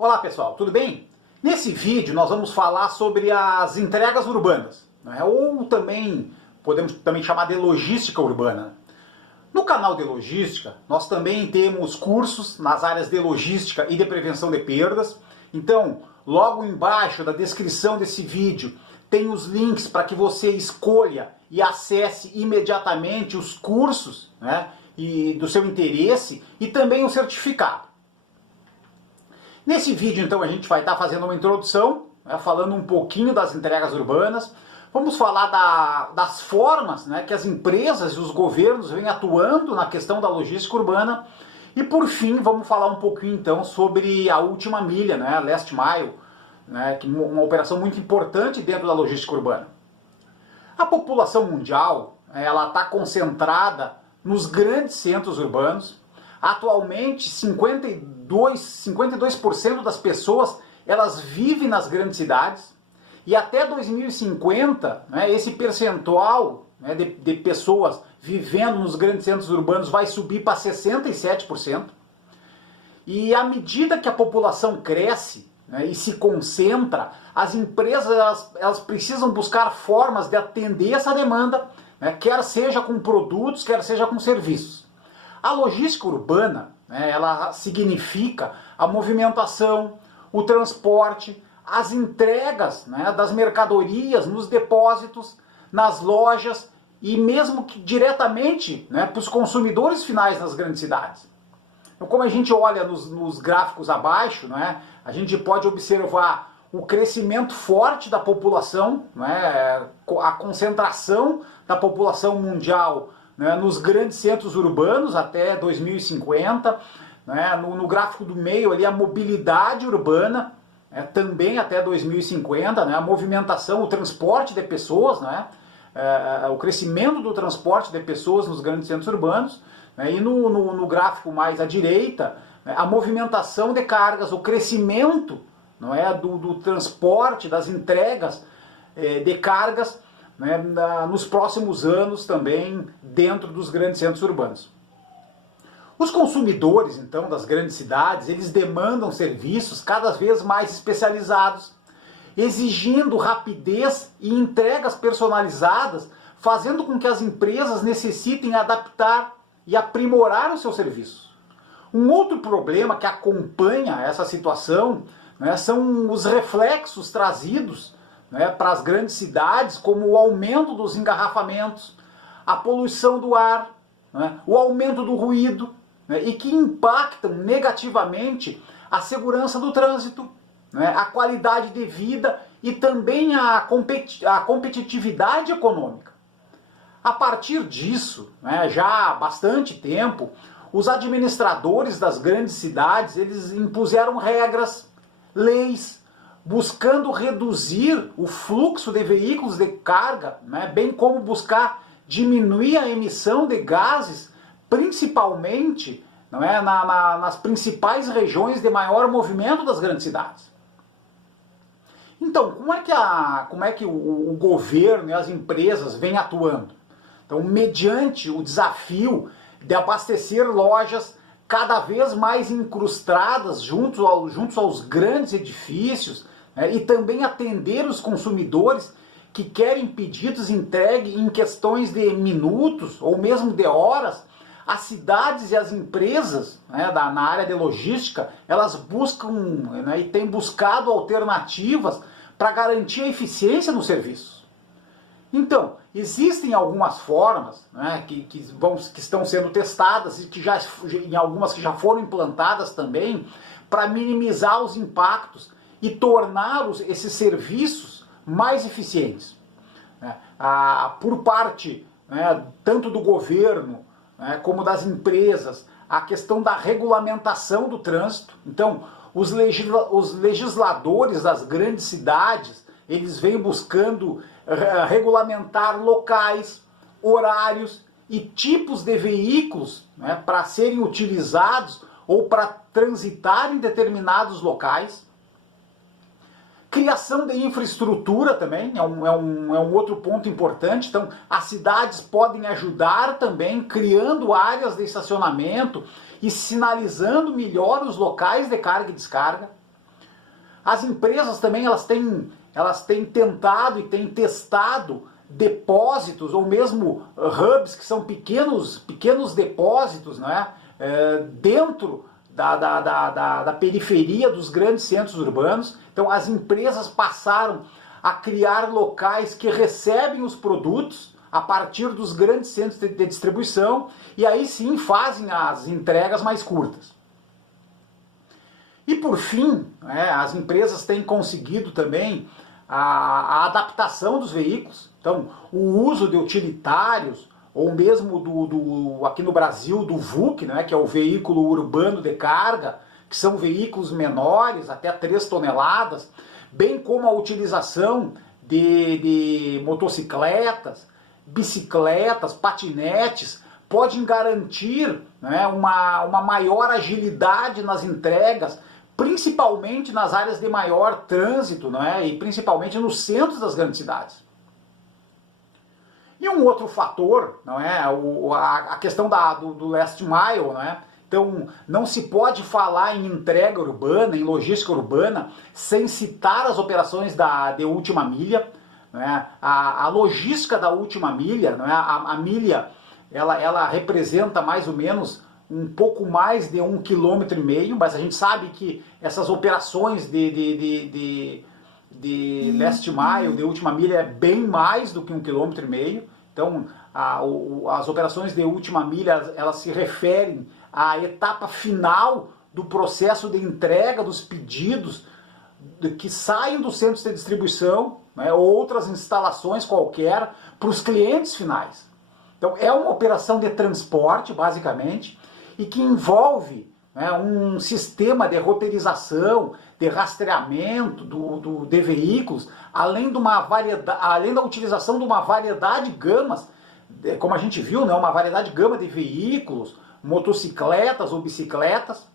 Olá pessoal, tudo bem? Nesse vídeo nós vamos falar sobre as entregas urbanas, né? Ou também podemos chamar de logística urbana. No canal de logística nós também temos cursos nas áreas de logística e de prevenção de perdas. Então, logo embaixo da descrição desse vídeo tem os links para que você escolha e acesse imediatamente os cursos, né, e do seu interesse e também o certificado. Nesse vídeo, então, a gente vai estar fazendo uma introdução, né, falando um pouquinho das entregas urbanas. Vamos falar das formas, né, que as empresas e os governos vêm atuando na questão da logística urbana. E, por fim, vamos falar um pouquinho, então, sobre a última milha, né, Last Mile, né, que é uma operação muito importante dentro da logística urbana. A população mundial ela está concentrada nos grandes centros urbanos. Atualmente, 52% das pessoas elas vivem nas grandes cidades. E até 2050, né, esse percentual, né, de pessoas vivendo nos grandes centros urbanos vai subir para 67%. E à medida que a população cresce, né, e se concentra, as empresas elas precisam buscar formas de atender essa demanda, né, quer seja com produtos, quer seja com serviços. A logística urbana, né, ela significa a movimentação, o transporte, as entregas, né, das mercadorias nos depósitos, nas lojas e mesmo que diretamente, né, para os consumidores finais nas grandes cidades. Então, como a gente olha nos gráficos abaixo, né, a gente pode observar o crescimento forte da população, né, a concentração da população mundial, né, nos grandes centros urbanos até 2050, né, no gráfico do meio ali a mobilidade urbana, também até 2050, né, a movimentação, o transporte de pessoas, né, o crescimento do transporte de pessoas nos grandes centros urbanos, né, e no gráfico mais à direita, né, a movimentação de cargas, o crescimento, não é, do transporte, das entregas de cargas, né, nos próximos anos também dentro dos grandes centros urbanos. Os consumidores, então, das grandes cidades, eles demandam serviços cada vez mais especializados, exigindo rapidez e entregas personalizadas, fazendo com que as empresas necessitem adaptar e aprimorar os seus serviços. Um outro problema que acompanha essa situação, né, são os reflexos trazidos, né, para as grandes cidades, como o aumento dos engarrafamentos, a poluição do ar, né, o aumento do ruído, né, e que impactam negativamente a segurança do trânsito, né, a qualidade de vida e também a competitividade econômica. A partir disso, né, já há bastante tempo, os administradores das grandes cidades eles impuseram regras, leis, buscando reduzir o fluxo de veículos de carga, né, bem como buscar diminuir a emissão de gases, principalmente, não é, nas principais regiões de maior movimento das grandes cidades. Então, como é que o governo e as empresas vêm atuando? Então, mediante o desafio de abastecer lojas cada vez mais incrustadas junto aos grandes edifícios, né, e também atender os consumidores que querem pedidos entregues em questões de minutos ou mesmo de horas, as cidades e as empresas, né, na área de logística, elas buscam, né, e têm buscado alternativas para garantir a eficiência no serviço. Então, existem algumas formas, né, que estão sendo testadas e em algumas que já foram implantadas também para minimizar os impactos e tornar esses serviços mais eficientes. Né? Por parte, né, tanto do governo, né, como das empresas, a questão da regulamentação do trânsito. Então, os legisladores das grandes cidades, eles vêm buscando regulamentar locais, horários e tipos de veículos, né, para serem utilizados ou para transitar em determinados locais. Criação de infraestrutura também é um outro ponto importante. Então, as cidades podem ajudar também criando áreas de estacionamento e sinalizando melhor os locais de carga e descarga. As empresas também elas têm tentado e têm testado depósitos ou mesmo hubs que são pequenos depósitos, né, dentro da periferia dos grandes centros urbanos. Então as empresas passaram a criar locais que recebem os produtos a partir dos grandes centros de distribuição e aí sim fazem as entregas mais curtas. E por fim, as empresas têm conseguido também a adaptação dos veículos. Então, o uso de utilitários, ou mesmo aqui no Brasil, do VUC, né, que é o veículo urbano de carga, que são veículos menores, até 3 toneladas, bem como a utilização de motocicletas, bicicletas, patinetes, podem garantir, né, uma maior agilidade nas entregas, principalmente nas áreas de maior trânsito, né, e principalmente nos centros das grandes cidades. E um outro fator, não é, a questão do last mile, né? Então não se pode falar em entrega urbana, em logística urbana, sem citar as operações de última milha. Né? A logística da última milha, não é? A milha, ela representa mais ou menos um pouco mais de 1,5 km, mas a gente sabe que essas operações de last mile, de última milha, é bem mais do que 1,5 km. Então, as operações de última milha, elas se referem à etapa final do processo de entrega dos pedidos que saem dos centros de distribuição, né, ou outras instalações qualquer, para os clientes finais. Então, é uma operação de transporte, basicamente, e que envolve, né, um sistema de roteirização, de rastreamento de veículos, além da utilização de uma variedade de gamas, como a gente viu, né, uma variedade de gama de veículos, motocicletas ou bicicletas.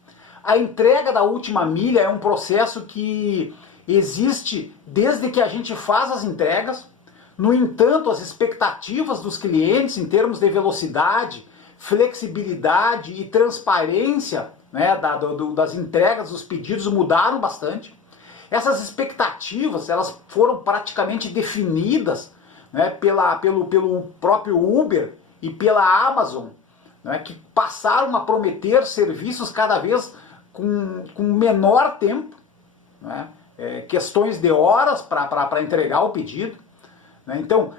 A entrega da última milha é um processo que existe desde que a gente faz as entregas. No entanto, as expectativas dos clientes em termos de velocidade, flexibilidade e transparência, né, das entregas, dos pedidos mudaram bastante. Essas expectativas, elas foram praticamente definidas, né, pelo próprio Uber e pela Amazon, né, que passaram a prometer serviços cada vez com menor tempo, né, questões de horas para entregar o pedido. Né. Então,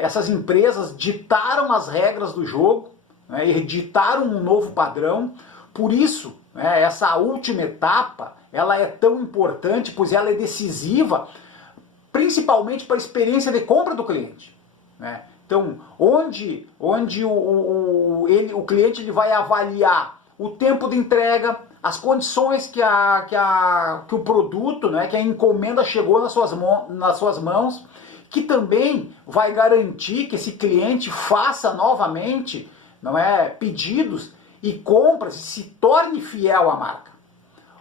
essas empresas ditaram as regras do jogo, né, e ditaram um novo padrão. Por isso, né, essa última etapa, ela é tão importante, pois ela é decisiva, principalmente para a experiência de compra do cliente. Né. Então, onde o cliente ele vai avaliar o tempo de entrega, as condições que o produto, né, que a encomenda chegou nas suas mãos, que também vai garantir que esse cliente faça novamente, não é, pedidos e compras e se torne fiel à marca.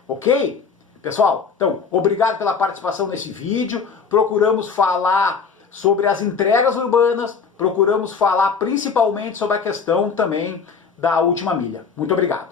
Ok? Pessoal, então, obrigado pela participação nesse vídeo. Procuramos falar sobre as entregas urbanas, procuramos falar principalmente sobre a questão também da última milha. Muito obrigado.